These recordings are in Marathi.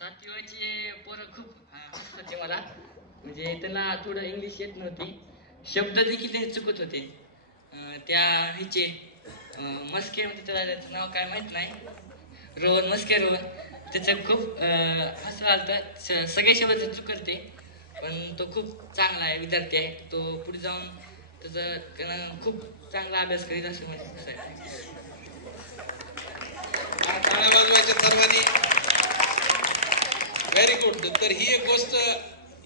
सातवीचे पोरं खूप हसत मला. म्हणजे त्यांना थोडं इंग्लिश येत नव्हती, शब्द देखील ते चुकत होते. त्या ह्याचे मस्के म्हणजे त्याचं नाव काय माहीत नाही, रोहन मस्के रोहन. त्याचं खूप हसू आलं. सगळे शब्द चुकत ते, पण तो खूप चांगला आहे, विद्यार्थी आहे. तो पुढे जाऊन त्याचा खूप चांगला अभ्यास करीत असं म्हणजे टाळ्या वाजवायच्या सर्वांनी. Very good. तर ही एक गोष्ट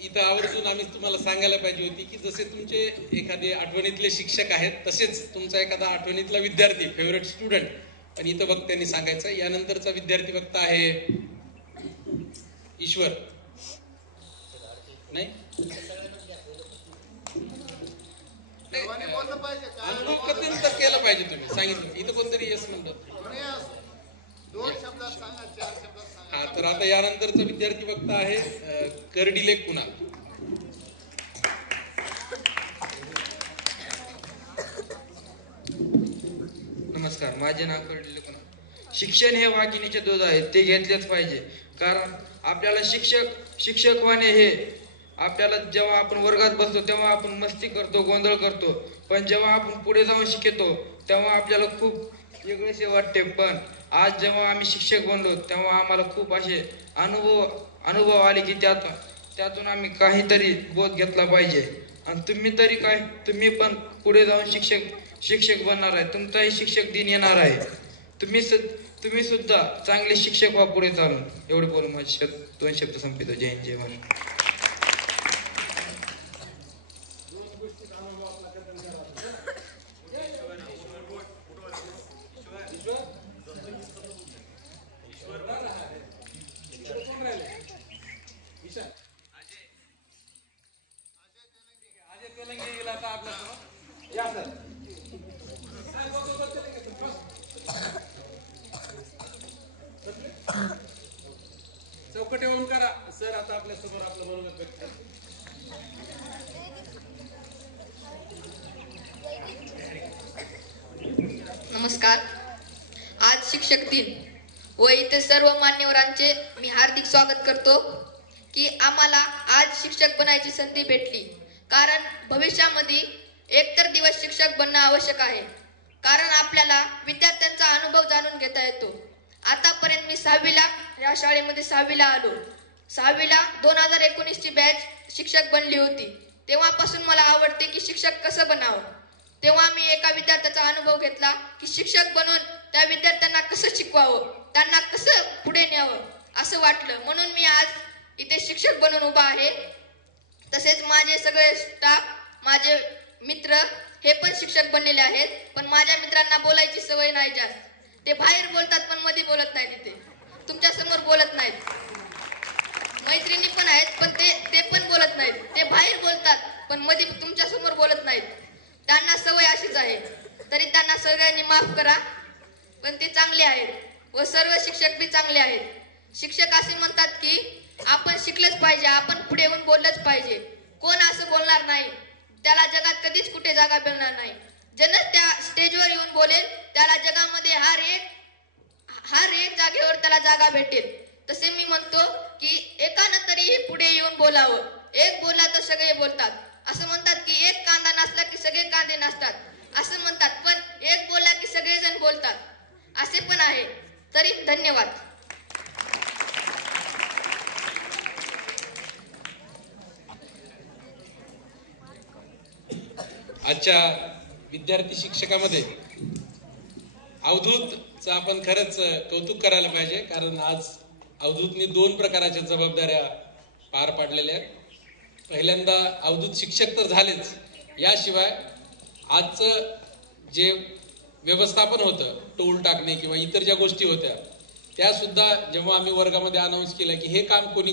इथं आवर्जून आम्ही तुम्हाला सांगायला पाहिजे होती की जसे तुमचे एखादे आठवणीतले शिक्षक आहेत, तसेच तुमचा एखादा आठवणीतला विद्यार्थी, फेवरेट स्टुडंट पण इथं वक्त्यांनी सांगायचं. यानंतरचा विद्यार्थी वक्ता आहे ईश्वर. नाही अनुभव कधी तर केलं पाहिजे. तुम्ही सांगितलं इथं कोणतरी येस म्हणतात. हा, तर आता यानंतरचा विद्यार्थी वक्ता आहे कर्डिले कुणाल. नमस्कार, माझे नाव कर्डिले कुणाल. शिक्षण हे वाघिणीचे दूध आहे, ते घेतलेच पाहिजे. कारण आपल्याला शिक्षक होणे हे आपल्याला जेव्हा आपण वर्गात बसतो तेव्हा आपण मस्ती करतो, गोंधळ करतो, पण जेव्हा आपण पुढे जाऊन शिकतो तेव्हा आपल्याला खूप वेगळेसे वाटते. पण आज जेव्हा आम्ही शिक्षक बनलो तेव्हा आम्हाला खूप असे अनुभव आले की त्यातून आम्ही काहीतरी बोध घेतला पाहिजे. आणि तुम्ही पण पुढे जाऊन शिक्षक बनणार आहे. तुमचाही शिक्षक दिन येणार आहे. तुम्ही सुद्धा चांगले शिक्षक व्हा पुढे चालून. एवढे बोलून माझे 2 शब्द संपितो. जय हिंद, जय महाराष्ट्र. चौकटे होऊन करा सर. आता आपल्या समोर आपलं मनोगत व्यक्त. नमस्कार. आज शिक्षक दिन व इथे सर्व मान्यवरांचे मी हार्दिक स्वागत करतो की आम्हाला आज शिक्षक बनायची संधी भेटली. कारण भविष्यामध्ये एकतर दिवस शिक्षक बनणं आवश्यक आहे. कारण आपल्याला विद्यार्थ्यांचा अनुभव जाणून घेता येतो. आतापर्यंत मी या शाळेमध्ये 6वीला आलो. 6वीला 2019ची बॅच शिक्षक बनली होती. तेव्हापासून मला आवडते की शिक्षक कसं बनावं. तेव्हा मी एका विद्यार्थ्याचा अनुभव घेतला की शिक्षक बनून त्या विद्यार्थ्यांना कसं शिकवावं, त्यांना कसं पुढे न्यावं असं वाटलं. म्हणून मी आज इथे शिक्षक बनून उभा आहे. तसेच माझे सगळे स्टाफ, माझे मित्र हे पण शिक्षक बनलेले आहेत. पण माझ्या मित्रांना बोलायची सवय नाही जास्त. ते बाहेर बोलतात पण मध्ये बोलत नाहीत. इथे तुमच्या समोर बोलत नाहीत. मैत्रिणी पण आहेत पण ते पण बोलत नाहीत. ते बाहेर बोलतात पण मध्ये तुमच्या समोर बोलत नाहीत. त्यांना सवय अशीच आहे. तरी त्यांना सगळ्यांनी माफ करा. पण ते चांगले आहेत व सर्व शिक्षक बी चांगले आहेत. शिक्षक असे म्हणतात की आपण शिकलंच पाहिजे, आपण पुढे येऊन बोललंच पाहिजे. कोण असं बोलणार नाही त्याला जगात कधीच कुठे जागा मिळणार नाही. ज्यानं त्या स्टेजवर येऊन बोलेल त्याला जगामध्ये हर एक जागेवर त्याला जागा भेटेल. तसे मी म्हणतो की एकानं तरी पुढे येऊन बोलावं. एक बोलला तर सगळे बोलतात. असं म्हणतात की एक कांदा नाचला की सगळे कांदे नाचतात असं म्हणतात, पण एक बोलला की सगळेजण बोलतात असे पण आहे. तरी धन्यवाद. आजच्या विद्यार्थी शिक्षकामध्ये अवधूतचं आपण खरंच कौतुक करायला पाहिजे. कारण आज अवधूतने 2 प्रकारच्या जबाबदाऱ्या पार पाडलेल्या आहेत. पहिल्यांदा अवधूत शिक्षक तर झालेच, याशिवाय आजचं जे व्यवस्थापन होतं, टोल टाकणे किंवा इतर ज्या गोष्टी होत्या त्या सुद्धा जेव्हा आम्ही वर्गामध्ये अनाऊन्स केलं की हे काम कोण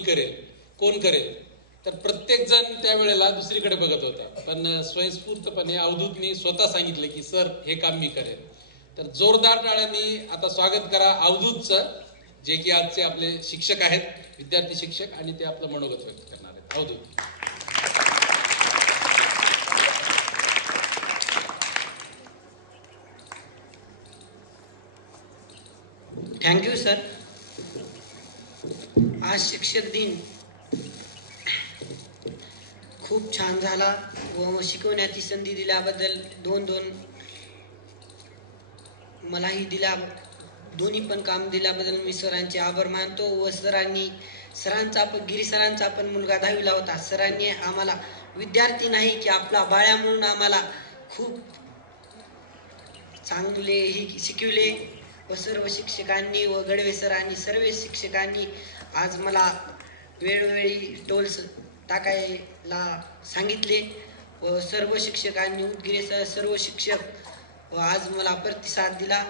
करेल, तर प्रत्येक जण त्यावेळेला दुसरीकडे बघत होता. पण स्वयंस्फूर्तपणे अवधूतने स्वतः सांगितलं की सर हे काम मी करेल. तर जोरदार टाळ्यांनी आता स्वागत करा अवधूतचं, जे की आजचे आपले शिक्षक आहेत, विद्यार्थी शिक्षक, आणि ते आपलं मनोगत व्यक्त करणार आहेत. अवधूत. Thank you sir. आज शिक्षक दिन खूप छान झाला व शिकवण्याची संधी दिल्याबद्दल मलाही दोन्ही पण काम दिल्याबद्दल मी सरांचे आभार मानतो व गिरी सरांचा पण मुलगा 10वीला होता. सरांनी आम्हाला विद्यार्थी नाही की आपला बाळ्या म्हणून आम्हाला खूप चांगले शिकविले व सर्व शिक्षकांनी व गडवे सरांनी सर्व शिक्षकांनी आज मला वेळोवेळी टोल्स टाकायला सांगितले व सर्व शिक्षकांनी उदगीर सर्व शिक्षक व आज मला प्रतिसाद दिला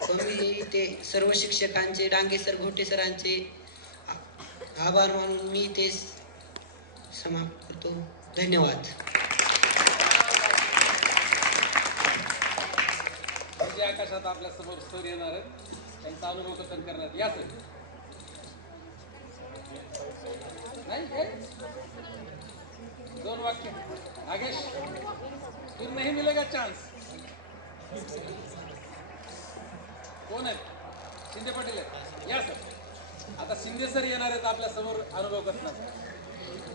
व मी ते सर्व शिक्षकांचे डांगे सर घोटे सरांचे आभार मानून मी ते समाप्त करतो. धन्यवाद. आकाशात आपल्या समोर सर येणार आहेत, त्यांचा अनुभव कथन करण्यात या सर. नहीं 2 वाक्य. नागेश, फिर नहीं मिलेगा चांस. कोण आहेत? शिंदे पाटील आहेत. या सर. आता शिंदे सर येणार आहेत आपल्या समोर अनुभव करणार.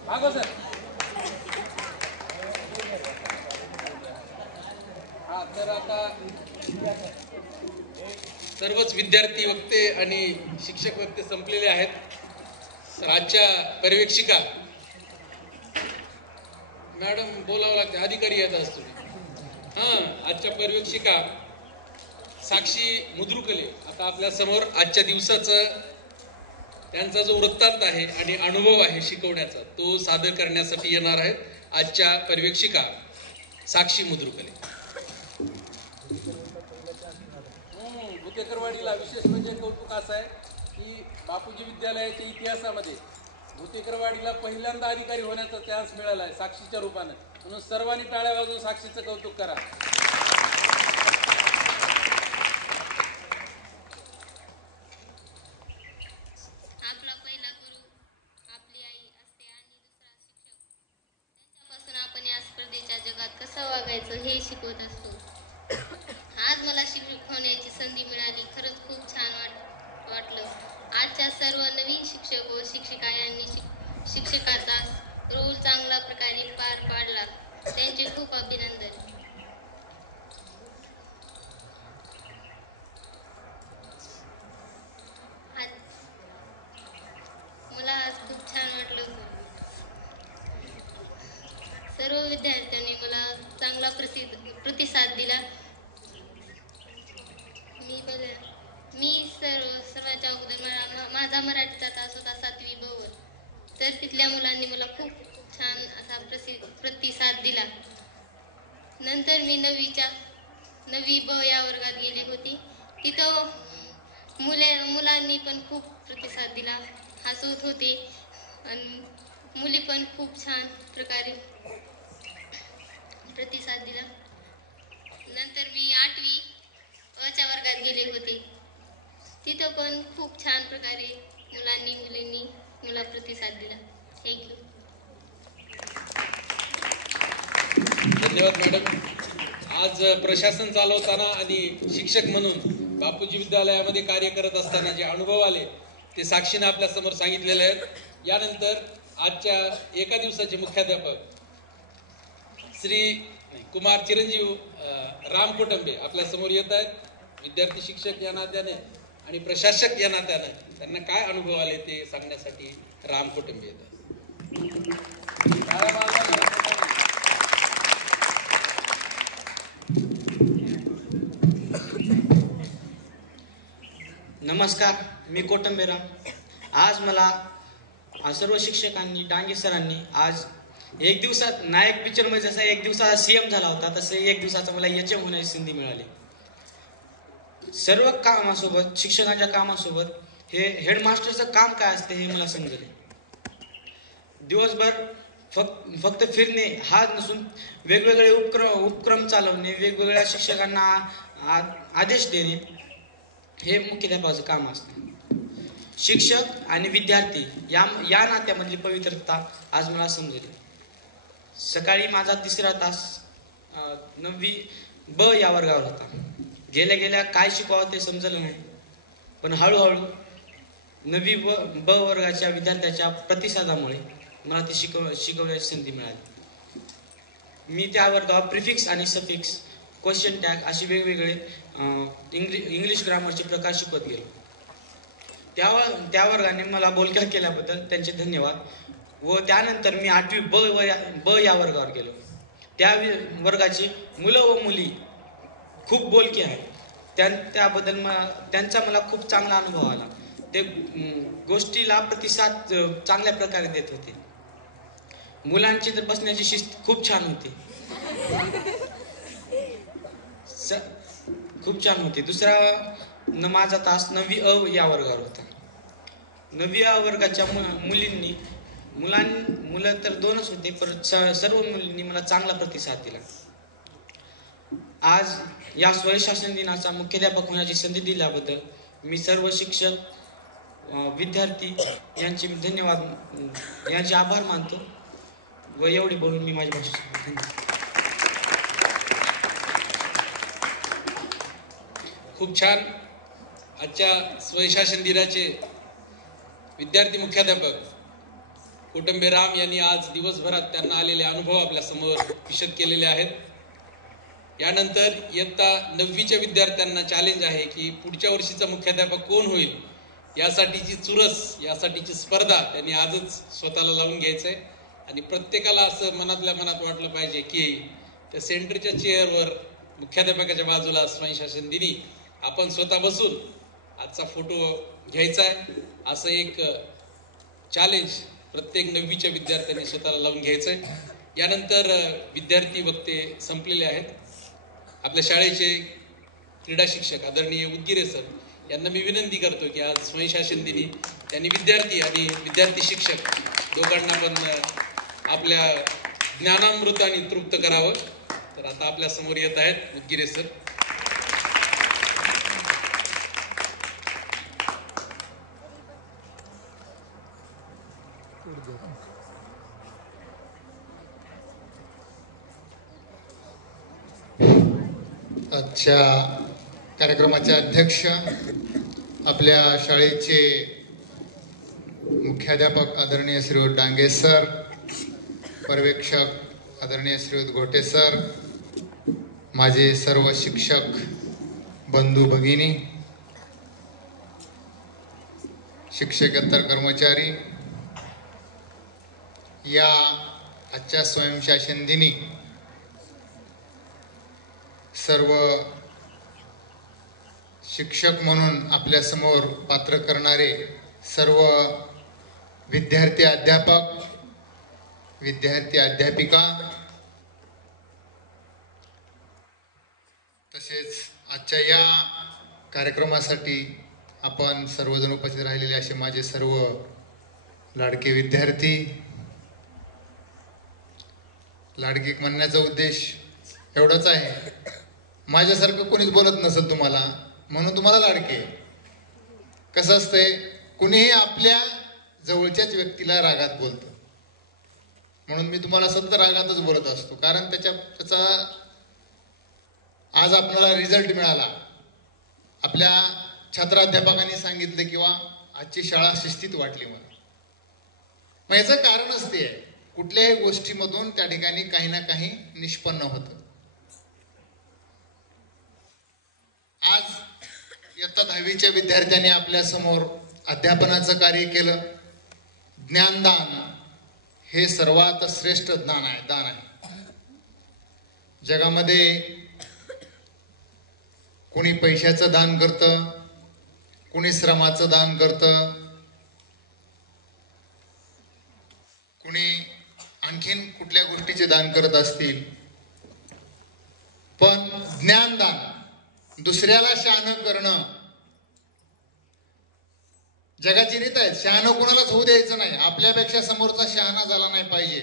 भागो सर. हा तर आता सर्वच विद्यार्थी वक्ते आणि शिक्षक वक्ते संपलेले आहेत. आजच्या पर्यवेक्षिका मॅडम बोलावं लागते, अधिकारी येत असतो. आजच्या पर्यवेक्षिका साक्षी मुद्रुकले आता आपल्या समोर आजच्या दिवसाचं त्यांचा जो वृत्तांत आहे आणि अनुभव आहे शिकवण्याचा तो सादर करण्यासाठी येणार आहेत. आजच्या पर्यवेक्षिका साक्षी मुद्रुकले. भुतेकरवाडीला विशेष म्हणजे कौतुक असं आहे की बापूजी विद्यालयाच्या इतिहासामध्ये भुतेकरवाडीला पहिल्यांदा अधिकारी होण्याचा चान्स मिळाला आहे साक्षीच्या रूपाने. म्हणून सर्वांनी टाळ्या वाजवून साक्षीचं कौतुक करा. आपला पहिला गुरु आपली आई असते आणि दुसरा शिक्षक. त्यांच्यापासून आपण या स्पर्धेच्या जगात कसं वागायचं हे शिकवत असतो. आज मला शिक्षक होण्याची संधी मिळाली, खरंच खूप छान वाटलं. आजच्या सर्व नवीन शिक्षक व शिक्षिका यांनी शिक्षकाचा रोल चांगल्या प्रकारे पार पाडला, त्यांचे खूप अभिनंदन. मला आज खूप छान वाटलं. सर्व विद्यार्थ्यांनी मला चांगला प्रतिसाद दिला. मी सर्वांच्या अगोदर माझा मराठीचा तास होता 7वी ब वर. तर तिथल्या मुलांनी मला खूप छान असा प्रतिसाद दिला. नंतर मी 9वी ब या वर्गात गेली होती. तिथं मुलांनी पण खूप प्रतिसाद दिला, हसवत होते आणि मुली पण खूप छान प्रकारे प्रतिसाद दिला. नंतर मी 8वी अच्या वर्गात गेले होते. तिथं पण खूप छान प्रकारे मुलींनी मला प्रतिसाद दिला. थँक्यू. धन्यवाद मॅडम. आज प्रशासन चालवताना आणि शिक्षक म्हणून बापूजी विद्यालयामध्ये कार्य करत असताना जे अनुभव आले ते साक्षीने आपल्या समोर सांगितलेले आहेत. यानंतर आजच्या एका दिवसाचे मुख्याध्यापक श्री कुमार चिरंजीव राम कोटंबे आपल्या समोर येत आहेत. विद्यार्थी शिक्षक या नात्याने आणि प्रशासक या नात्याने त्यांना काय अनुभव आले ते सांगण्यासाठी राम कोटंबे येत आहेत. नमस्कार, मी कोटंबेराम. आज मला सर्व शिक्षकांनी डांगे सरांनी आज एक दिवसात नायक पिक्चर मध्ये जसा एक दिवसाचा सीएम झाला होता तसं एक दिवसाचा मला एचएम होण्याची संधी मिळाली. सर्व कामासोबत शिक्षकांच्या कामासोबत हे हेडमास्टरचं काम काय असते हे मला समजले. दिवसभर फक्त फिरणे हा नसून वेगवेगळे उपक्रम चालवणे, वेगवेगळ्या शिक्षकांना आदेश देणे हे मुख्याध्यापकाचं काम असतं. शिक्षक आणि विद्यार्थी या नात्यामधली पवित्रता आज मला समजली. सकाळी माझा 3रा तास 9वी ब या वर्गावर होता. गेल्या काय शिकवावं ते समजलं नाही, पण हळूहळू 9वी व ब वर्गाच्या विद्यार्थ्याच्या प्रतिसादामुळे मला ते शिकवण्याची संधी मिळाली. मी त्या वर्गावर प्रिफिक्स आणि सफिक्स, क्वेश्चन टॅग असे वेगवेगळे इंग्लिश ग्रामरचे प्रकार शिकवत गेलो. त्या वर्गाने मला बोलक्या केल्याबद्दल त्यांचे धन्यवाद. व त्यानंतर मी 8वी ब या वर्गावर गेलो. त्या वर्गाची मुलं व मुली खूप बोलकी आहेत. त्याबद्दल त्यांचा मला खूप चांगला अनुभव आला. ते गोष्टीला प्रतिसाद चांगल्या प्रकारे देत होते. मुलांची तर बसण्याची शिस्त खूप छान होती. खूप छान होती. दुसरा माझा तास 9वी अ या वर्गावर होता. 9वी अ वर्गाच्या मुलं तर 2च होते, पण सर्व मुलींनी मला चांगला प्रतिसाद दिला. आज या स्वयंशासन दिनाचा मुख्याध्यापक होण्याची संधी दिल्याबद्दल मी सर्व शिक्षक, विद्यार्थी यांचे आभार मानतो व एवढे बोलून मी माझी भाषा धन्यवाद. खूप छान. आजच्या स्वयंशासन दिनाचे विद्यार्थी मुख्याध्यापक कोटंबे राम यांनी आज दिवसभरात त्यांना आलेले अनुभव आपल्या समोर विशद केलेले आहेत. यानंतर इयत्ता 9वीच्या विद्यार्थ्यांना चॅलेंज आहे की पुढच्या वर्षीचा मुख्याध्यापक कोण होईल यासाठीची चुरस, यासाठीची स्पर्धा त्यांनी आजच स्वतःला लावून घ्यायचंय. आणि प्रत्येकाला असं मनातल्या मनात वाटलं पाहिजे की त्या सेंटरच्या चेअरवर मुख्याध्यापकाच्या बाजूला स्वयंशासन दिनी आपण स्वतः बसून आजचा फोटो घ्यायचा आहे. असं एक चॅलेंज प्रत्येक 9वीच्या विद्यार्थ्यांनी स्वतःला लावून घ्यायचंय. यानंतर विद्यार्थी वक्ते संपलेले आहेत. आपल्या शाळेचे क्रीडा शिक्षक आदरणीय उदगिरे सर यांना मी विनंती करतो की आज स्वयंशासन दिनी त्यांनी विद्यार्थी आणि विद्यार्थी शिक्षक दोघांना पण आपल्या ज्ञानामृताने तृप्त करावं. तर आता आपल्या समोर येत आहेत उदगिरे सर. आजच्या कार्यक्रमाचे अध्यक्ष, आपल्या शाळेचे मुख्याध्यापक आदरणीय श्रीयुत डांगे सर, पर्यवेक्षक आदरणीय श्रीयुत घोटे सर, माझे सर्व शिक्षक बंधू भगिनी, शिक्षकेतर कर्मचारी, या आजच्या स्वयंशासन दिनी सर्व शिक्षक म्हणून आपल्या समोर पात्र करणारे सर्व विद्यार्थी अध्यापक, विद्यार्थी अध्यापिका, तसेच आजच्या या कार्यक्रमासाठी आपण सर्वजण उपस्थित राहिलेले असे माझे सर्व लाडके विद्यार्थी. लाडके म्हणण्याचा उद्देश एवढाच आहे, माझ्यासारखं कोणीच बोलत नसेल तुम्हाला म्हणून तुम्हाला लाडके. कसं असतंय, कुणीही आपल्या जवळच्याच व्यक्तीला रागात बोलतं, म्हणून मी तुम्हाला सतत रागातच बोलत असतो. कारण त्याचा आज आपल्याला रिझल्ट मिळाला. आपल्या छात्राध्यापकांनी सांगितलं किंवा आजची शाळा शिस्तीत वाटली मला. मग याचं कारणच ते आहे, कुठल्याही गोष्टीमधून त्या ठिकाणी काही ना काही निष्पन्न होतं. आज इयत्ता 10वीच्या विद्यार्थ्यांनी आपल्या समोर अध्यापनाचं कार्य केलं. ज्ञानदान हे सर्वात श्रेष्ठ दान आहे. जगामध्ये कोणी पैशाचं दान करतं, कोणी श्रमाचं दान करतं, कोणी आणखीन कुठल्या गोष्टीचे दान करत असतील, पण ज्ञानदान, दुसऱ्याला शहाणं करणं जगाची रीत आहे. शहाणं कोणालाच होऊ द्यायचं नाही, आपल्यापेक्षा समोरचा शहाणा झाला नाही पाहिजे.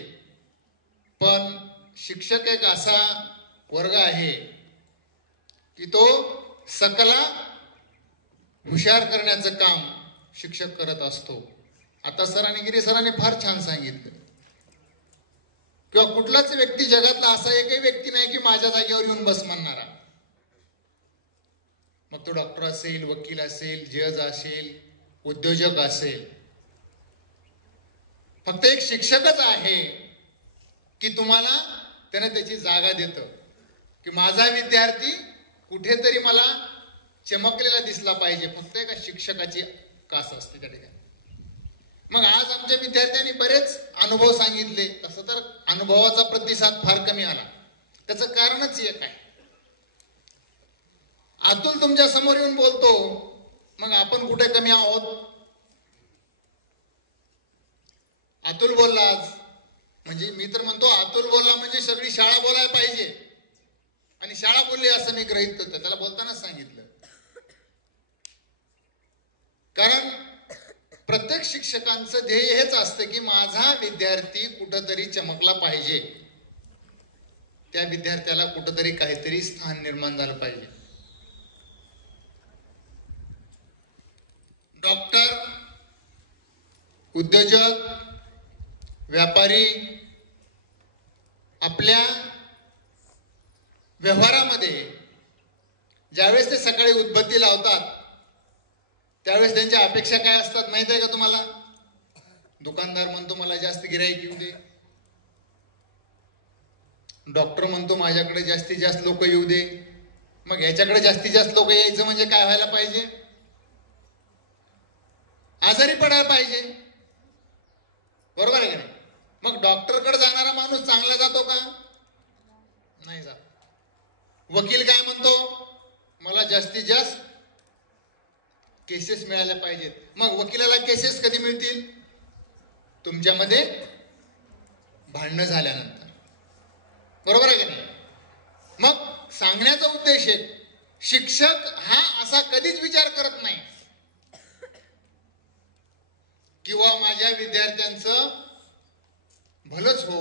पण शिक्षक एक असा वर्ग आहे की तो सकला हुशार करण्याचं काम शिक्षक करत असतो. आता गिरी सरांनी फार छान सांगितलं, किंवा कुठलाच व्यक्ती जगातला असा एकही व्यक्ती नाही की माझ्या जागेवर येऊन बस म्हणणारा. मग तो डॉक्टर असेल, वकील असेल, जज असेल, उद्योजक असेल, फक्त एक शिक्षकच आहे की तुम्हाला त्याने त्याची जागा देतं की माझा विद्यार्थी कुठेतरी मला चमकलेला दिसला पाहिजे. फक्त एका शिक्षकाची कास असते त्या ठिकाणी. मग आज आमच्या विद्यार्थ्यांनी बरेच अनुभव सांगितले. तसं तर अनुभवाचा प्रतिसाद फार कमी आला. त्याचं कारणच एक आहे, अतुल तुमच्या समोर येऊन बोलतो, मग आपण कुठे कमी आहोत? अतुल बोलला आज, म्हणजे मी तर म्हणतो अतुल बोलला म्हणजे सगळी शाळा बोलायला पाहिजे, आणि शाळा बोलली असं मी गृहीत करतो. त्याला बोलतानाच सांगितलं, कारण प्रत्येक शिक्षकांचं ध्येय हेच असतं की माझा विद्यार्थी कुठंतरी चमकला पाहिजे, त्या विद्यार्थ्याला कुठंतरी काहीतरी स्थान निर्माण झालं पाहिजे. डॉक्टर, उद्योजक, व्यापारी आपल्या व्यवहारामध्ये ज्यावेळेस ते सकाळी उदबत्ती लावतात त्यावेळेस त्यांच्या अपेक्षा काय असतात माहिती आहे का तुम्हाला? दुकानदार म्हणतो मला जास्त गिराईक येऊ दे, डॉक्टर म्हणतो माझ्याकडे जास्तीत जास्त लोक येऊ दे. मग ह्याच्याकडे जास्तीत जास्त लोक यायचं म्हणजे काय व्हायला पाहिजे? आजारी पडायला पाहिजे, बरोबर आहे का नाही? मग डॉक्टरकडे जाणारा माणूस चांगला जातो का? नाही जात. वकील काय म्हणतो? मला जास्तीत जास्त केसेस मिळाल्या पाहिजेत. मग वकिलाला केसेस कधी मिळतील? तुमच्यामध्ये भांडणं झाल्यानंतर, बरोबर आहे का नाही? मग सांगण्याचा उद्देश आहे, शिक्षक हा असा कधीच विचार करत नाही किंवा माझ्या विद्यार्थ्यांचं भलंच हो,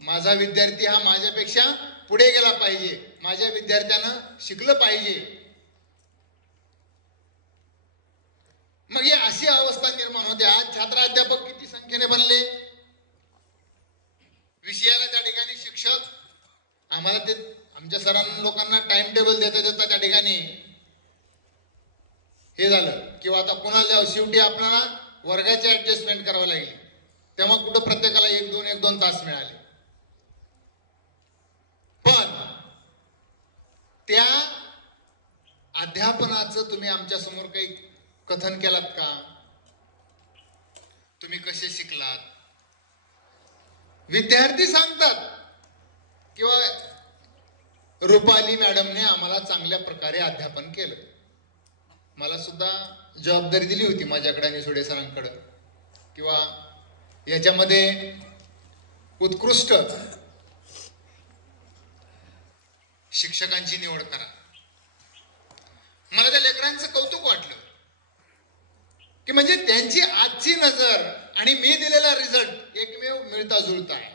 माझा विद्यार्थी हा माझ्यापेक्षा पुढे गेला पाहिजे, माझ्या विद्यार्थ्यानं शिकलं पाहिजे. मग ही अशी अवस्था निर्माण होते. आज छात्र अध्यापक किती संख्येने बनले, विषयाला त्या ठिकाणी शिक्षक, आम्हाला ते आमच्या सरांना लोकांना टाइम टेबल देता त्या ठिकाणी हे झालं किंवा आता कोणाला शेवटी आपल्याला वर्गाची ऍडजस्टमेंट करावी लागली, तेव्हा कुठं प्रत्येकाला एक दोन तास मिळाले. पण त्या अध्यापनाचं तुम्ही आमच्या समोर काही कथन केलात का? तुम्ही कसे शिकलात? विद्यार्थी सांगतात किंवा रुपाली मॅडमने आम्हाला चांगल्या प्रकारे अध्यापन केलं. मला सुद्धा जबाबदारी दिली होती माझ्याकडे आणि सोडे सरांकडे, किंवा याच्यामध्ये उत्कृष्ट शिक्षकांची निवड करा. मला त्या लेकरांचं कौतुक वाटलं की म्हणजे त्यांची आजची नजर आणि मी दिलेला रिझल्ट एकमेव मिळता जुळता आहे.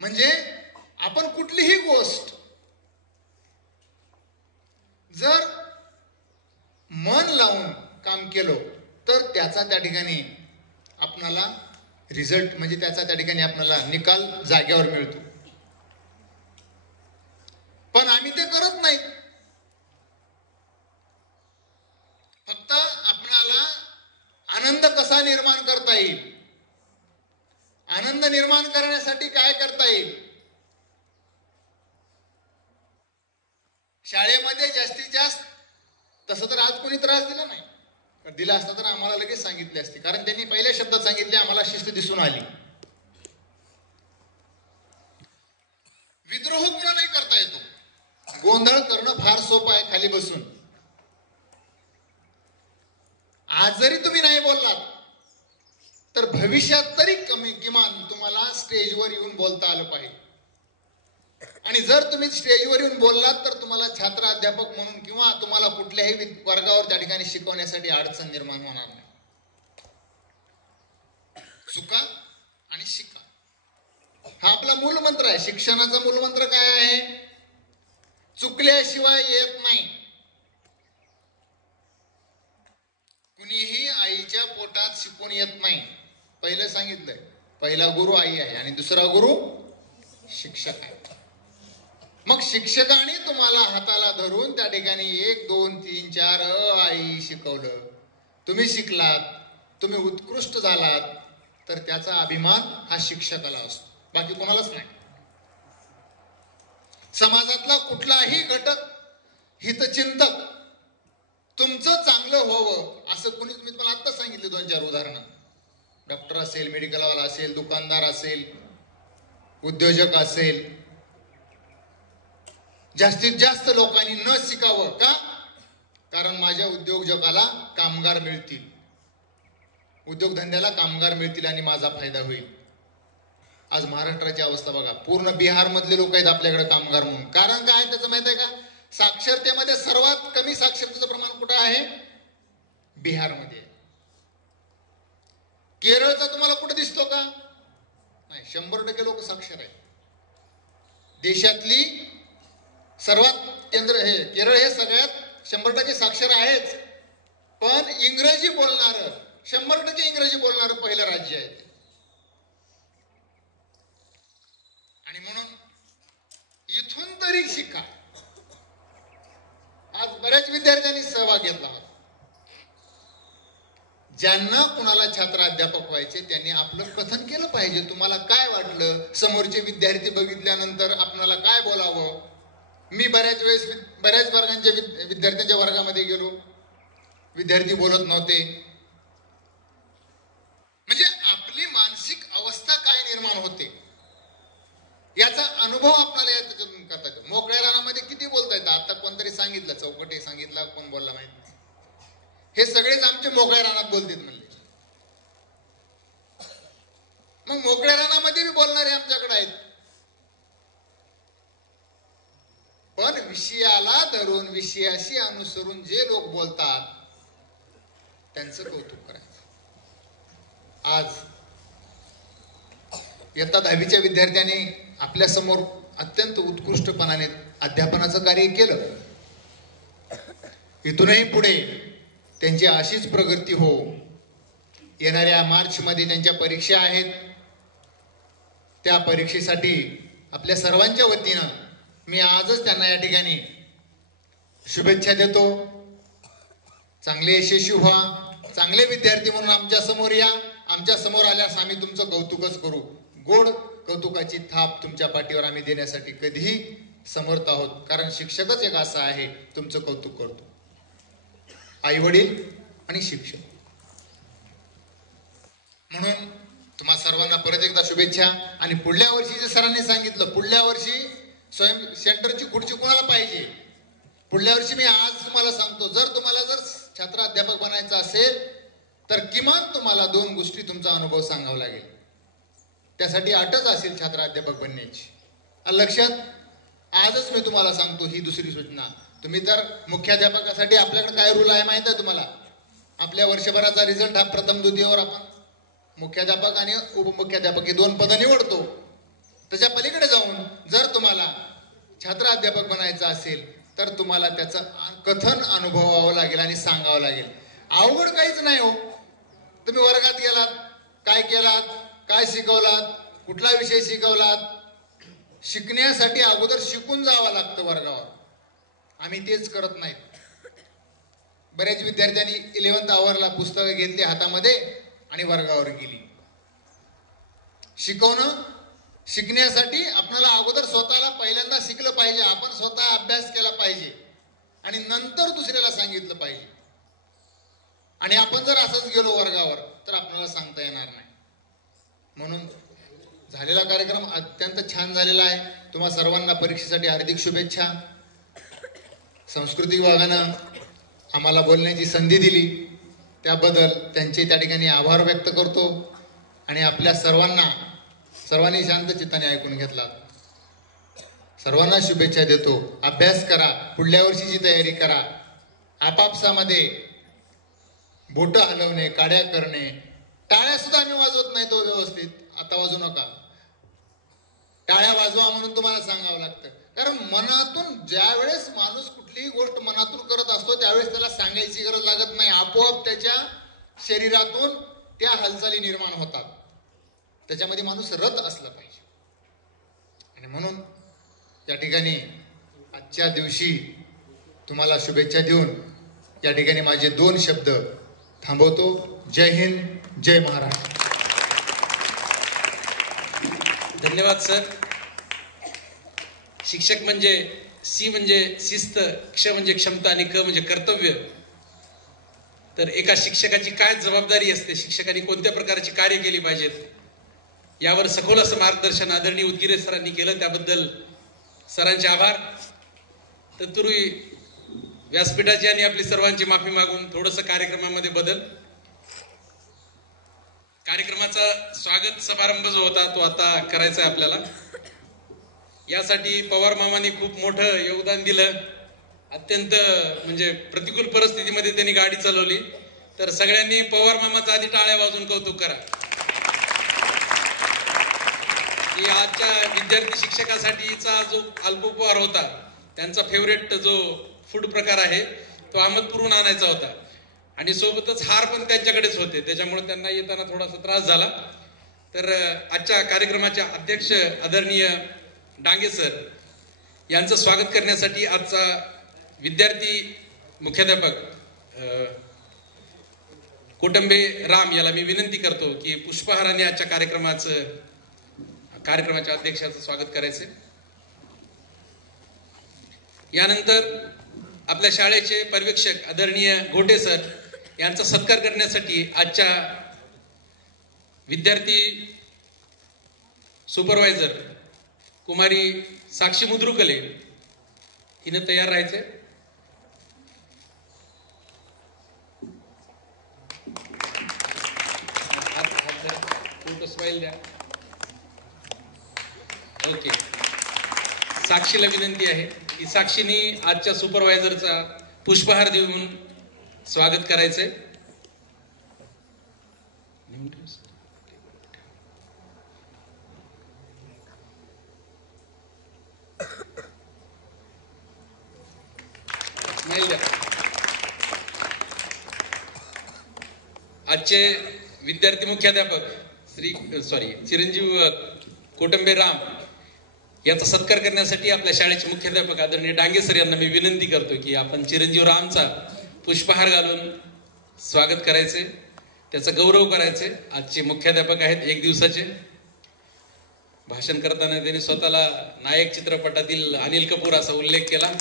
म्हणजे आपण कुठलीही गोष्ट जर मन लावून काम केलं तर त्याचा त्या ठिकाणी आपणाला रिझल्ट, म्हणजे त्याचा त्या ठिकाणी आपल्याला निकाल जागेवर मिळतो. पण आम्ही ते करत नाही. फक्त आपणाला आनंद कसा निर्माण करता येईल, आनंद निर्माण करण्यासाठी काय करता येईल. शाळेमध्ये जास्तीत जास्त, तसं तर आज कोणी त्रास दिला नाही, दिला असता तर आम्हाला लगेच सांगितले असते, कारण त्यांनी पहिल्या शब्दात सांगितले आम्हाला शिस्त दिसून आली. विद्रोह कुणा नाही करता येतो, गोंधळ करणं फार सोपं आहे खाली बसून. आज जरी तुम्ही नाही बोललात तर भविष्यात तरी किमान तुम्हाला स्टेजवर येऊन बोलता आलं पाहिजे. आणि जर तुम्ही स्टेजवर येऊन बोललात तर तुम्हाला छात्र अध्यापक म्हणून किंवा तुम्हाला कुठल्याही वर्गावर त्या ठिकाणी शिकवण्यासाठी अडचण निर्माण होणार नाही. चुका आणि शिका हा आपला मूलमंत्र आहे. शिक्षणाचा मूलमंत्र काय आहे? चुकल्याशिवाय येत नाही. कुणीही आईच्या पोटात शिकून येत नाही. पहिलं सांगितलंय, पहिला गुरु आई आहे आणि दुसरा गुरु शिक्षक आहे. मग शिक्षकाने तुम्हाला हाताला धरून त्या ठिकाणी 1 2 3 4 आई शिकवलं, तुम्ही शिकलात, तुम्ही उत्कृष्ट झालात, तर त्याचा अभिमान हा शिक्षकाला असतो, बाकी कोणालाच नाही. समाजातला कुठलाही घटक हितचिंतक तुमचं चांगलं व्हावं असं कोणी, तुम्ही तुम्हाला आत्ताच सांगितले 2-4 उदाहरणं. डॉक्टर असेल, मेडिकलवाला असेल, दुकानदार असेल, उद्योजक असेल, जास्तीत जास्त लोकांनी न शिकावं का? कारण माझ्या उद्योजकाला कामगार मिळतील, उद्योगधंद्याला कामगार मिळतील आणि माझा फायदा होईल. आज महाराष्ट्राची अवस्था बघा, पूर्ण बिहार मधले लोक आहेत आपल्याकडे कामगार म्हणून. कारण काय त्याचं माहित आहे का? साक्षरतेमध्ये सर्वात कमी साक्षरतेचं प्रमाण कुठं आहे? बिहारमध्ये. केरळचा तुम्हाला कुठं दिसतो का? नाही, 100% लोक साक्षर आहेत. देशातली सर्वात केरळ हे सगळ्यात 100% साक्षर आहेच, पण इंग्रजी बोलणार 100% इंग्रजी बोलणार पहिलं राज्य आहे. आणि म्हणून इथून तरी शिका. आज बऱ्याच विद्यार्थ्यांनी सहभाग घेतला होता. ज्यांना कुणाला छात्र अध्यापक व्हायचे त्यांनी आपलं कथन केलं पाहिजे. तुम्हाला काय वाटलं? समोरचे विद्यार्थी बघितल्यानंतर आपल्याला काय बोलावं? मी बऱ्याच वर्गांच्या विद्यार्थ्यांच्या वर्गामध्ये गेलो, विद्यार्थी बोलत नव्हते. म्हणजे आपली मानसिक अवस्था काय निर्माण होते याचा अनुभव आपल्याला त्याच्यातून करता येतो. मोकळ्या रानामध्ये किती बोलता येतं? आता कोणतरी सांगितलं, चौकटे सांगितला, कोण बोलला माहित नाही. हे सगळेच आमचे मोकळ्या रानात बोलतात म्हणले. मग मोकळ्या रानामध्ये बी बोलणारे आमच्याकडे आहेत, पण विषयाला धरून विषयाशी अनुसरून जे लोक बोलतात त्यांचं कौतुक करायचं. आज इयत्ता 10वीच्या विद्यार्थ्यांनी आपल्या समोर अत्यंत उत्कृष्टपणाने अध्यापनाचं कार्य केलं. इथूनही पुढे त्यांची अशीच प्रगती हो. येणाऱ्या मार्चमध्ये त्यांच्या परीक्षा आहेत. त्या परीक्षेसाठी आपल्या सर्वांच्या वतीनं मी आजच त्यांना या ठिकाणी शुभेच्छा देतो. चांगले यशस्वी व्हा, चांगले विद्यार्थी म्हणून आमच्या समोर या. आमच्या समोर आल्यास आम्ही तुमचं कौतुकच करू. गोड कौतुकाची थाप तुमच्या पाठीवर आम्ही देण्यासाठी कधीही समर्थ आहोत. कारण शिक्षकच एक असा आहे, तुमचं कौतुक करतो. आई वडील आणि शिक्षक म्हणून तुम्हा सर्वांना परत एकदा शुभेच्छा. आणि पुढल्या वर्षी जे सरांनी सांगितलं, पुढल्या वर्षी स्वयं सेंटरची खुर्ची कोणाला पाहिजे? पुढल्या वर्षी मी आज तुम्हाला सांगतो, जर तुम्हाला छात्र अध्यापक बनायचं असेल तर किमान तुम्हाला 2 गोष्टी तुमचा अनुभव सांगावा लागेल. त्यासाठी अटच असेल छात्र अध्यापक बनण्याची. लक्षात आजच मी तुम्हाला सांगतो ही दुसरी सूचना. तुम्ही तर मुख्याध्यापकासाठी आपल्याकडे काय रूल आहे माहित आहे तुम्हाला? आपल्या वर्षभराचा रिझल्ट हा प्रथम द्वितीयवर आपण मुख्याध्यापक आणि उपमुख्याध्यापक हे 2 पदं निवडतो. त्याच्या पलीकडे जाऊन जर तुम्हाला छात्र अध्यापक बनायचं असेल तर तुम्हाला त्याचं कथन अनुभवावं लागेल आणि सांगावं लागेल. अवघड काहीच नाही हो. तुम्ही वर्गात गेलात, काय केलात, काय शिकवलात, कुठला विषय शिकवलात, शिकण्यासाठी अगोदर शिकून जावं लागतं वर्गावर. आम्ही तेच करत नाही. बऱ्याच विद्यार्थ्यांनी 11th आवरला, पुस्तकं घेतली हातामध्ये आणि वर्गावर गेली. शिकण्यासाठी आपल्याला अगोदर स्वतःला पहिल्यांदा शिकलं पाहिजे. आपण स्वतः अभ्यास केला पाहिजे आणि नंतर दुसऱ्याला सांगितलं पाहिजे. आणि आपण जर असंच गेलो वर्गावर तर आपल्याला सांगता येणार नाही. म्हणून झालेला कार्यक्रम अत्यंत छान झालेला आहे. तुम्हा सर्वांना परीक्षेसाठी हार्दिक शुभेच्छा. सांस्कृतिक विभागानं आम्हाला बोलण्याची संधी दिली त्याबद्दल त्यांचे त्या ठिकाणी आभार व्यक्त करतो. आणि आपल्या सर्वांनी शांत चित्ताने ऐकून घेतला. सर्वांना शुभेच्छा देतो. अभ्यास करा, पुढल्या वर्षीची तयारी करा. आपापसामध्ये बोट हलवणे, काड्या करणे, टाळ्या सुद्धा आम्ही वाजवत नाही तो व्यवस्थित. आता वाजवू नका. टाळ्या वाजवा म्हणून तुम्हाला सांगावं लागतं. कारण मनातून ज्यावेळेस माणूस कुठलीही गोष्ट मनातून करत असतो त्यावेळेस त्याला सांगायची गरज लागत नाही. आपोआप त्याच्या शरीरातून त्या हालचाली निर्माण होतात. त्याच्यामध्ये माणूस रत असला पाहिजे. आणि म्हणून या ठिकाणी आजच्या दिवशी तुम्हाला शुभेच्छा देऊन या ठिकाणी माझे 2 शब्द थांबवतो. जय हिंद, जय महाराष्ट्र. धन्यवाद सर. शिक्षक म्हणजे सी म्हणजे शिस्त, क्ष म्हणजे क्षमता आणि क म्हणजे कर्तव्य. तर एका शिक्षकाची काय जबाबदारी असते, शिक्षकांनी कोणत्या प्रकारची कार्य केली पाहिजेत, यावर सखोल असं मार्गदर्शन आदरणीय उदगीरे सरांनी केलं. त्याबद्दल सरांचे आभार. तत्पूर्वी व्यासपीठाची आणि आपली सर्वांची माफी मागून थोडंसं कार्यक्रमामध्ये बदल. कार्यक्रमाचा स्वागत समारंभ जो होता तो आता करायचा आहे आपल्याला. यासाठी पवार मामांनी खूप मोठं योगदान दिलं. अत्यंत म्हणजे प्रतिकूल परिस्थितीमध्ये त्यांनी गाडी चालवली. तर सगळ्यांनी पवार मामाचा आधी टाळ्या वाजून कौतुक करा. की आजच्या विद्यार्थी शिक्षकासाठीचा जो अल्पोपहार होता, त्यांचा फेवरेट जो फूड प्रकार आहे तो अहमदपूरहून आणायचा होता आणि सोबतच हार पण त्यांच्याकडेच होते. त्याच्यामुळे त्यांना येताना थोडासा त्रास झाला. तर आजच्या कार्यक्रमाच्या अध्यक्ष आदरणीय डांगे सर यांचं स्वागत करण्यासाठी आजचा विद्यार्थी मुख्याध्यापक कोटंबे राम याला मी विनंती करतो की पुष्पहाराने आजच्या कार्यक्रमाच्या अध्यक्षाचं स्वागत करायचे. यानंतर आपल्या शाळेचे पर्यवेक्षक आदरणीय घोटे सर यांचा सत्कार करण्यासाठी आजच्या विद्यार्थी सुपरवायझर कुमारी साक्षी मुद्रुकले हिनं तयार राहायचे. स्माईल द्या. ओके. साक्षीला विनंती आहे की साक्षीने आजच्या सुपरवायझरचा पुष्पहार देऊन स्वागत करायचंय. आजचे विद्यार्थी मुख्याध्यापक चिरंजीव कोटंबे राम याचा सत्कार करण्यासाठी आपल्या शाळेचे मुख्याध्यापक आदरणीय डांगे सर यांना मी विनंती करतो की आपण चिरंजीव रामचा पुष्पहार घालून स्वागत करायचे, त्याचा गौरव करायचे. आजचे मुख्याध्यापक आहेत 1 दिवसाचे. भाषण करताना त्यांनी स्वतःला नायक चित्रपटातील अनिल कपूर असा उल्लेख केला.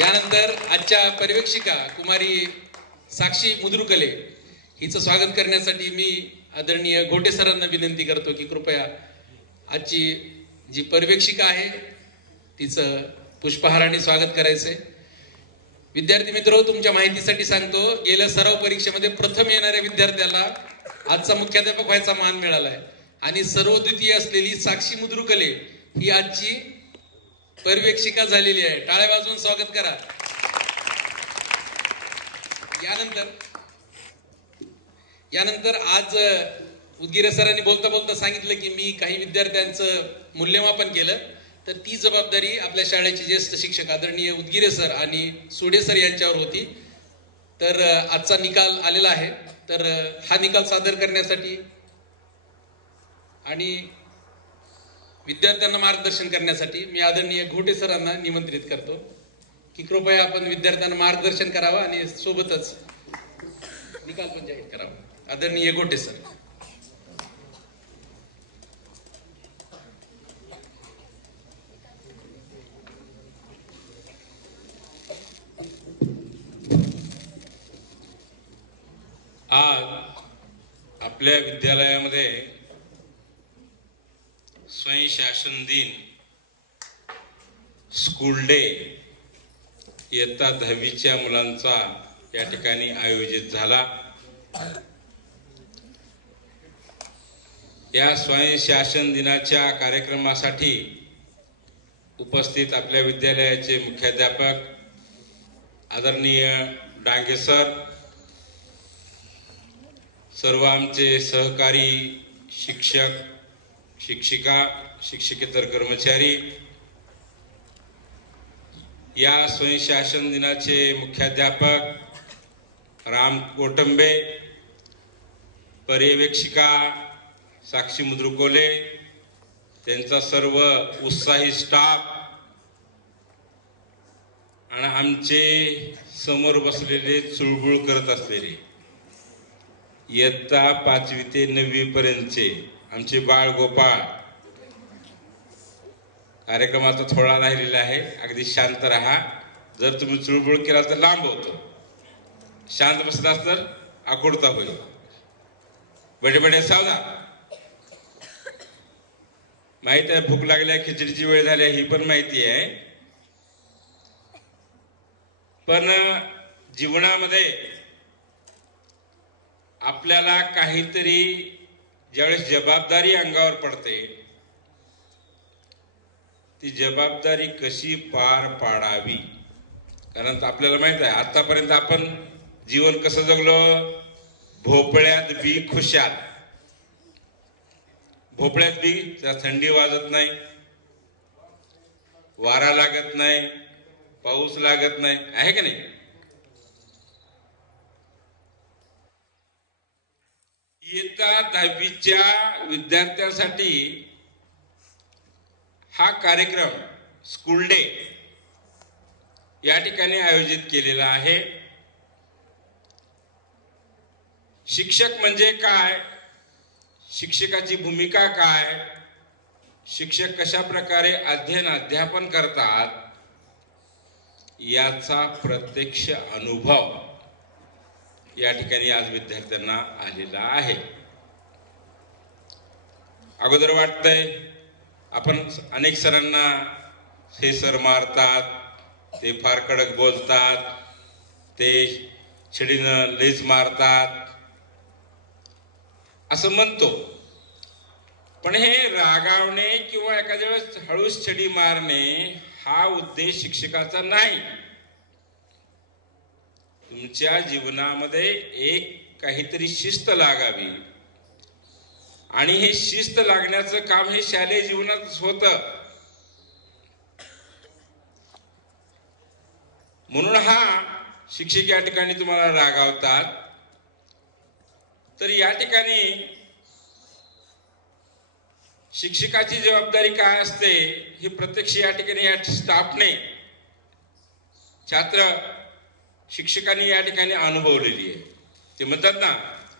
यानंतर आजच्या पर्यवेक्षिका कुमारी साक्षी मुद्रुकले हिचं स्वागत करण्यासाठी मी आदरणीय घोटे सरांना विनंती करतो की कृपया आजची जी पर्यवेक्षिका आहे तिचं पुष्पहाराने स्वागत करायचंय. विद्यार्थी मित्र, तुमच्या माहितीसाठी सांगतो, गेल्या सराव परीक्षेमध्ये प्रथम येणाऱ्या विद्यार्थ्याला आजचा मुख्याध्यापक व्हायचा मान मिळालाय आणि सर्वद्वितीय असलेली साक्षी मुद्रुकले ही आजची पर्यवेक्षिका झालेली आहे. टाळ्या वाजवून स्वागत करा. यानंतर आज उदगीरे सरांनी बोलता बोलता सांगितलं की मी काही विद्यार्थ्यांचं मूल्यमापन केलं. तर ती जबाबदारी आपल्या शाळेचे ज्येष्ठ शिक्षक आदरणीय उदगीरे सर आणि सुडे सर यांच्यावर होती. तर आजचा निकाल आलेला आहे. तर हा निकाल सादर करण्यासाठी आणि विद्यार्थ्यांना मार्गदर्शन करण्यासाठी मी आदरणीय घोटे सरांना निमंत्रित करतो की कृपया आपण विद्यार्थ्यांना मार्गदर्शन करावं आणि सोबतच निकाल पण जाहीर करावा. आदरणीय घोटे सर. आज आपल्या विद्यालयामध्ये स्वयंशासन दिन स्कूल डे इयत्ता 10वीच्या मुलांचा या ठिकाणी आयोजित झाला. या स्वयंशासन दिनाच्या कार्यक्रमासाठी उपस्थित आपल्या विद्यालयाचे मुख्याध्यापक आदरणीय डांगे सर, सर्व आमचे सहकारी शिक्षक, शिक्षिका, शिक्षकेतर कर्मचारी, या स्वयंशासन दिनाचे मुख्याध्यापक राम कोटंबे, पर्यवेक्षिका साक्षी मुद्रुकोले, त्यांचा सर्व उत्साही स्टाफ, आणि आमचे समोर बसलेले चुळबुळ करत असलेले इयत्ता 5वी ते 9वी पर्यंतचे आमचे बाळ गोपाळ, कार्यक्रमाचा थोडा राहिलेला आहे, अगदी शांत राहा. जर तुम्ही चुळबुळ केला तर लांब होतो, शांत बसलास तर आकुडता होईल. बडे बडे सावधा. माहित आहे भूक लागल्या, खिचडीची वेळ झाली, ही पण माहिती आहे. पण जीवनामध्ये आपल्याला काहीतरी ज्यावेळेस जबाबदारी अंगावर पडते, ती जबाबदारी कशी पार पाडावी. कारण आपल्याला माहित आहे आतापर्यंत आपण जीवन कसं जगलो, भोपळ्यात बी खुशाल. भोपळ्यात बी थंडी वाजत नाही, वारा लागत नाही, पाऊस लागत नाही, आहे का नाही. इयत्ता 10वीच्या विद्यार्थ्यांसाठी हा कार्यक्रम स्कूल डे या ठिकाणी आयोजित केलेला आहे. शिक्षक म्हणजे काय, शिक्षकाची भूमिका काय, शिक्षक कशा प्रकारे अध्ययन अध्यापन करतात याचा प्रत्यक्ष अनुभव या ठिकाणी आज विद्यार्थ्यांना आलेला आहे. अगोदर वाटतंय आपण अनेक सरांना हे सर मारतात, ते फार कडक बोलतात, ते छडीनं लेज मारतात असं म्हणतो. पण हे रागावणे किंवा एखाद्या वेळेस हळूच छडी मारणे हा उद्देश शिक्षकाचा नाही. तुमच्या जीवनामध्ये एक काहीतरी शिस्त लागावी आणि हे शिस्त लागण्याचं काम हे शालेय जीवनात होतं. म्हणून हा शिक्षक या ठिकाणी तुम्हाला रागावतात, तर या ठिकाणी शिक्षकाची जबाबदारी काय असते हे प्रत्यक्ष या ठिकाणी या स्टाफने, छात्र शिक्षकांनी या ठिकाणी अनुभवलेली आहे. ते म्हणतात ना,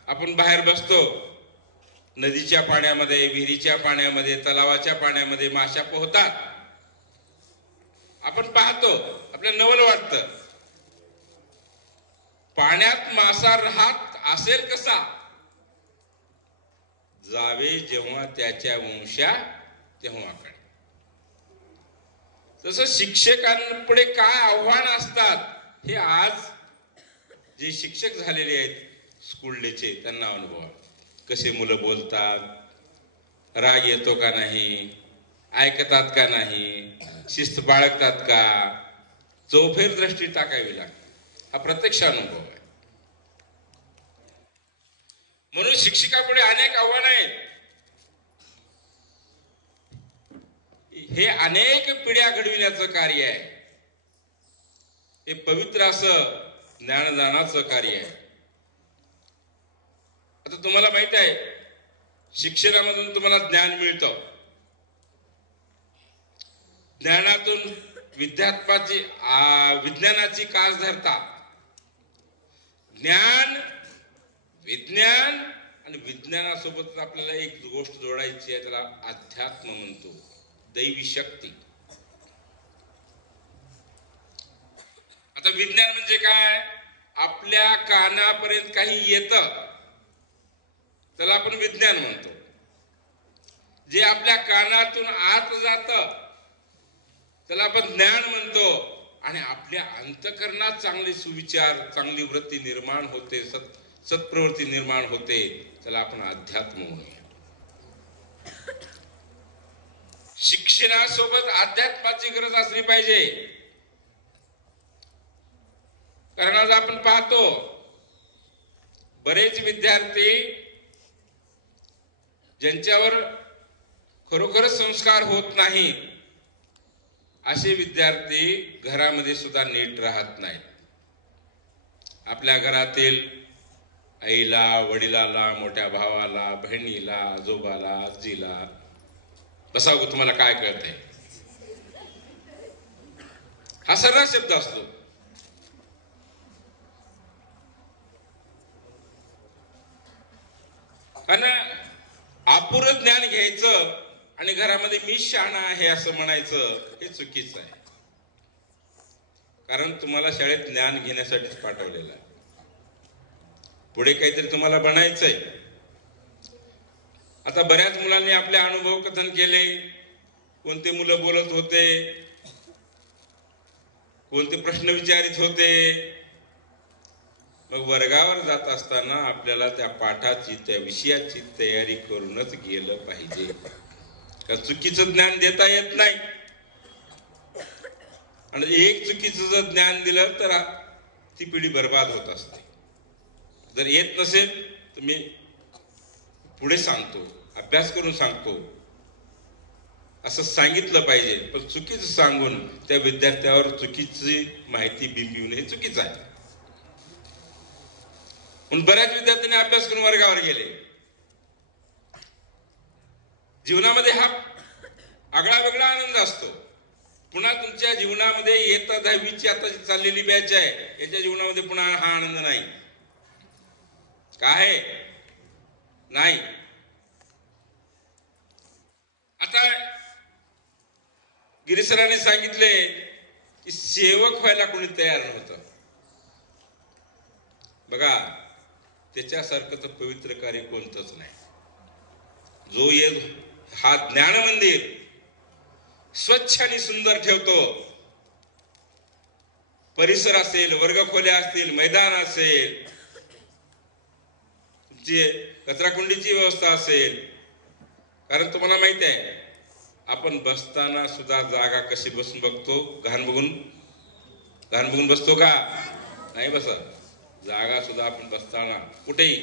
आपण बाहेर बसतो नदीच्या पाण्यामध्ये, विहिरीच्या पाण्यामध्ये, तलावाच्या पाण्यामध्ये माशा पोहतात, आपण पाहतो, आपल्याला नवल वाटतं. पाण्यात मासा राहत असेल कसा, जावे जेव्हा त्याच्या वंशा तेव्हाकडे. तसं शिक्षकांपुढे काय आव्हान असतात हे आज जे शिक्षक झालेले आहेत स्कूल डेचे त्यांना अनुभव. कसे मुलं बोलतात, राग येतो का नाही, ऐकतात का नाही, शिस्त बाळगतात का, चौफेर दृष्टी टाकावी लागते. हा प्रत्यक्ष अनुभव आहे. म्हणून शिक्षकापुढे अनेक आव्हानं आहेत. हे अनेक पिढ्या घडविण्याचं कार्य आहे. हे पवित्र असं ज्ञानदानाचं कार्य आहे. आता तुम्हाला माहित आहे शिक्षणामधून तुम्हाला ज्ञान मिळतं. ज्ञानातून विज्ञानाची कास धरता. ज्ञान, विज्ञान आणि विज्ञानासोबत आपल्याला एक गोष्ट जोडायची आहे, त्याला अध्यात्म म्हणतो, दैवी शक्ती. आता विज्ञान म्हणजे काय, आपल्या कानापर्यंत काही येतं त्याला आपण विज्ञान म्हणतो. जे आपल्या कानातून आत जातं त्याला आपण ज्ञान म्हणतो. आणि आपल्या अंतःकरणात चांगले सुविचार, चांगली वृत्ती निर्माण होते, सत्प्रवृत्ती निर्माण होते, त्याला आपण अध्यात्म म्हणूया. शिक्षणासोबत अध्यात्माची गरज असली पाहिजे. कारण आज आपण पाहतो बरेच विद्यार्थी ज्यांच्यावर खरोखरच संस्कार होत नाही असे विद्यार्थी घरामध्ये सुद्धा नीट राहत नाहीत. आपल्या घरातील आईला, वडिलाला, मोठ्या भावाला, बहिणीला, आजोबाला, आजीला बसावं तुम्हाला काय कळतंय, हा सरळ शब्द असतो. आणि अपुरं ज्ञान घ्यायचं आणि घरामध्ये मी शहाणा आहे असं म्हणायचं हे चुकीचं आहे. कारण तुम्हाला शाळेत ज्ञान घेण्यासाठीच पाठवलेलं आहे. पुढे काहीतरी तुम्हाला बनायचंय. आता बऱ्याच मुलांनी आपले अनुभव कथन केले. कोणते मुलं बोलत होते, कोणते प्रश्न विचारित होते. मग वर्गावर जात असताना आपल्याला त्या पाठाची, त्या विषयाची तयारी करूनच गेलं पाहिजे. कारण चुकीचं ज्ञान देता येत नाही. आणि एक चुकीचं जर ज्ञान दिलं तर ती पिढी बर्बाद होत असते. जर येत नसेल तर मी पुढे सांगतो, अभ्यास करून सांगतो असं सांगितलं पाहिजे. पण चुकीचं सांगून त्या विद्यार्थ्यावर चुकीची माहिती बिंबवणे हे चुकीचं आहे. पण बऱ्याच विद्यार्थ्यांनी अभ्यास करून वर्गावर गेले. जीवनामध्ये हा आगळा वेगळा आनंद असतो. पुन्हा तुमच्या जीवनामध्ये इयत्ता 10वीची आता चाललेली बॅच आहे, याच्या जीवनामध्ये पुन्हा हा आनंद नाही. काय नाही. आता गिरीसरांनी सांगितले की सेवक व्हायला कोणी तयार नव्हतं. बघा, त्याच्यासारखं तर पवित्र कार्य कोणतंच नाही. जो ये हा ज्ञान मंदिर स्वच्छ आणि सुंदर ठेवतो, परिसर असेल, वर्गखोल्या असतील, मैदान असेल, तुमची कचराकुंडीची व्यवस्था असेल. कारण तुम्हाला माहिती आहे, आपण बसताना सुद्धा जागा कशी बसून बघतो, घाण बघून बसतो का? नाही बसत. जागा सुद्धा आपण बसताना कुठेही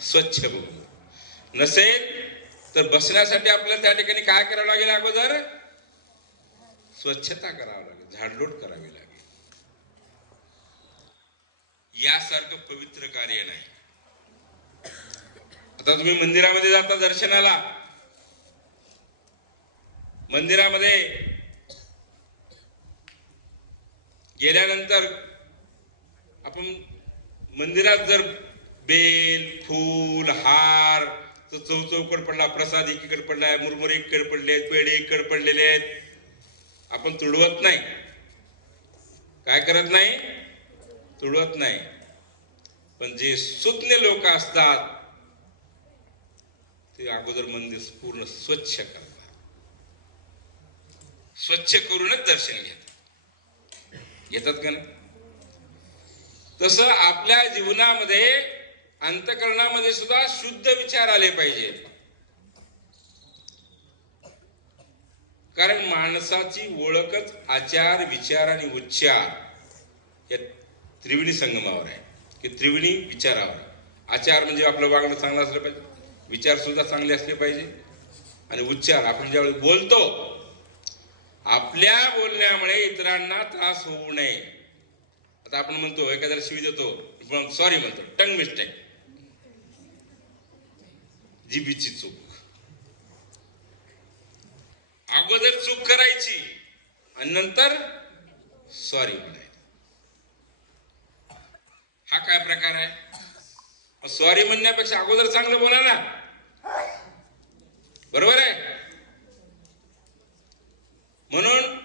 स्वच्छ बघू. नसेल तर बसण्यासाठी आपल्याला त्या ठिकाणी काय करावं लागेल? अगोदर स्वच्छता करावी लागेल, झाडलोट करावी लागेल. यासारखं पवित्र कार्य नाही. आता तुम्ही मंदिरामध्ये जाता दर्शनाला, मंदिरामध्ये गेल्यानंतर आपण मंदिरात जर बेल, फूल, हार चौकड पडला, प्रसाद एकीकडे पडलाय, मुरमुरे एकीकडे पडलेत, पेढे एकीकडे पडलेले आहेत, आपण तुडवत नाही. काय करत नाही? तुडवत नाही. पण जे सुज्ञ लोक असतात ते अगोदर मंदिर पूर्ण स्वच्छ करतात. स्वच्छ करूनच दर्शन घेतात का नाही? तसं आपल्या जीवनामध्ये, अंतःकरणामध्ये सुद्धा शुद्ध विचार आले पाहिजे. कारण माणसाची ओळखच आचार, विचार आणि उच्चार या त्रिवेणी संगमावर आहे, की त्रिवेणी विचारावर. आचार म्हणजे आपलं वागणं चांगलं असलं पाहिजे, विचार सुद्धा चांगले असले पाहिजे, आणि उच्चार आपण ज्यावेळी बोलतो, आपल्या बोलण्यामुळे इतरांना त्रास होऊ नये. आता आपण म्हणतो, एखाद्याला शिवी देतो, सॉरी म्हणतो, टंग मिस्टेक, जिभेची चूक. अगोदर चूक करायची आणि नंतर सॉरी म्हणायचं. हा काय प्रकार आहे? सॉरी म्हणण्यापेक्षा अगोदर चांगलं बोला ना, बरोबर आहे? म्हणून